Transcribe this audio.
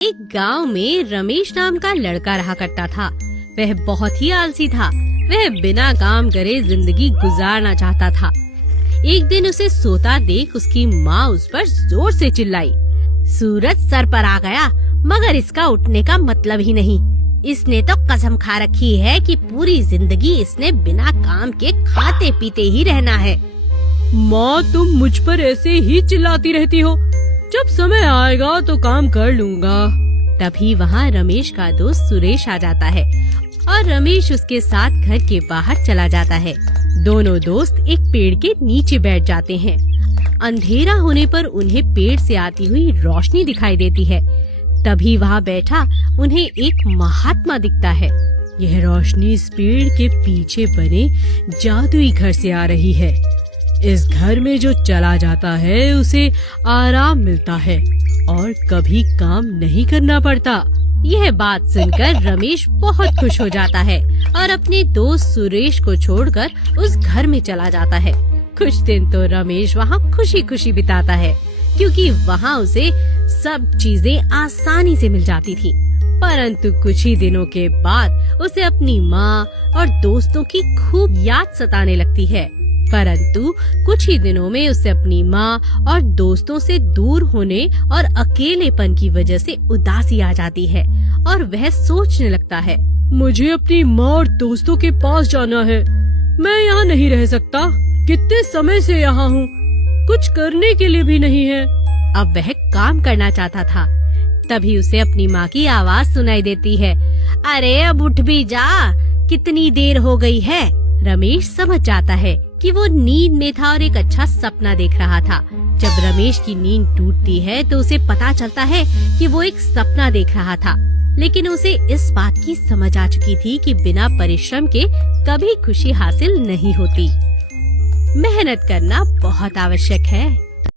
एक गांव में रमेश नाम का लड़का रहा करता था। वह बहुत ही आलसी था। वह बिना काम करे जिंदगी गुजारना चाहता था। एक दिन उसे सोता देख उसकी माँ उस पर जोर से चिल्लाई। सूरज सर पर आ गया, मगर इसका उठने का मतलब ही नहीं। इसने तो कसम खा रखी है कि पूरी जिंदगी इसने बिना काम के खाते पीते ही रहना है। माँ, तुम मुझ पर ऐसे ही चिल्लाती रहती हो। जब समय आएगा तो काम कर लूँगा। तभी वहाँ रमेश का दोस्त सुरेश आ जाता है और रमेश उसके साथ घर के बाहर चला जाता है। दोनों दोस्त एक पेड़ के नीचे बैठ जाते हैं। अंधेरा होने पर उन्हें पेड़ से आती हुई रोशनी दिखाई देती है। तभी वहाँ बैठा उन्हें एक महात्मा दिखता है। यह रोशनी इस पेड़ के पीछे बने जादुई घर से आ रही है। इस घर में जो चला जाता है उसे आराम मिलता है और कभी काम नहीं करना पड़ता। यह बात सुनकर रमेश बहुत खुश हो जाता है और अपने दोस्त सुरेश को छोड़कर उस घर में चला जाता है। कुछ दिन तो रमेश वहाँ खुशी खुशी बिताता है, क्योंकि वहाँ उसे सब चीजें आसानी से मिल जाती थी। परंतु कुछ ही दिनों के बाद उसे अपनी माँ और दोस्तों की खूब याद सताने लगती है। परंतु कुछ ही दिनों में उसे अपनी माँ और दोस्तों से दूर होने और अकेलेपन की वजह से उदासी आ जाती है और वह सोचने लगता है, मुझे अपनी माँ और दोस्तों के पास जाना है। मैं यहाँ नहीं रह सकता। कितने समय से यहाँ हूँ, कुछ करने के लिए भी नहीं है। अब वह काम करना चाहता था। तभी उसे अपनी माँ की आवाज सुनाई देती है, अरे अब उठ भी जा, कितनी देर हो गई है। रमेश समझ जाता है कि वो नींद में था और एक अच्छा सपना देख रहा था। जब रमेश की नींद टूटती है तो उसे पता चलता है कि वो एक सपना देख रहा था, लेकिन उसे इस बात की समझ आ चुकी थी कि बिना परिश्रम के कभी खुशी हासिल नहीं होती। मेहनत करना बहुत आवश्यक है।